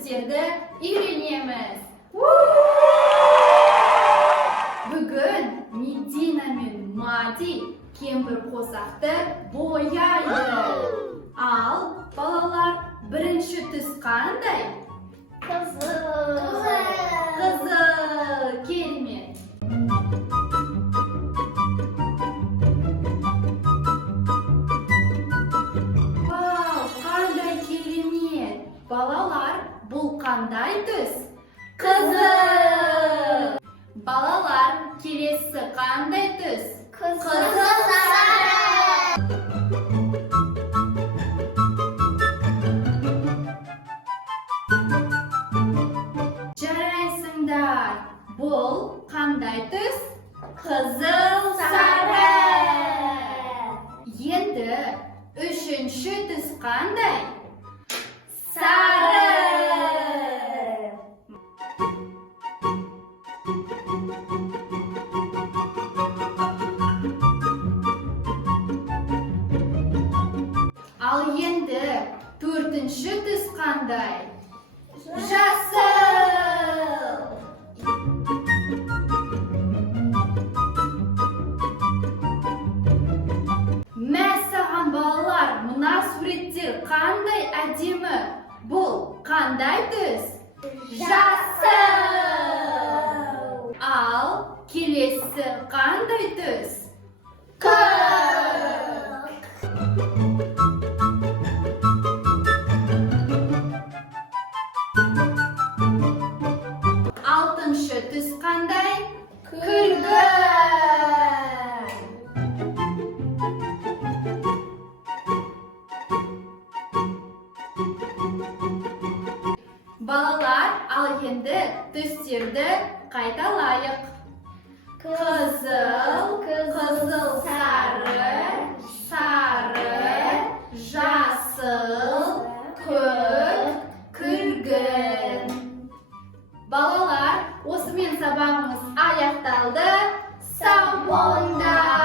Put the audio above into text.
түстерді үйренеміз. Бүгін Медина мен Мади кемпір қосақты бояйды. Ал балалар, бірінші түс қандай? Қызыл. Керемет. Вау, қандай керемет. Балалар, бұл қандай түс? Қызыл. Балалар, келесі қандай түс? Қызыл сары. Жарайсыңдар, бұл қандай түс? Қызыл сары. Енді үшінші түс қандай? Сары. Ал енді төртінші түс қандай? Жасыл. Мә саған балалар, мына суреттер қандай әдемі? Бұл қандай түс? Жасыл. Ал келесі қандай түс? Көк. Алтыншы түс қандай? Күлгін. Балалар, ал енді түстерді қайталайық. Қызыл, сары, жасыл, көк, күлгін. Балалар, осымен сабағымыз аяқталды. Сау болыңдар.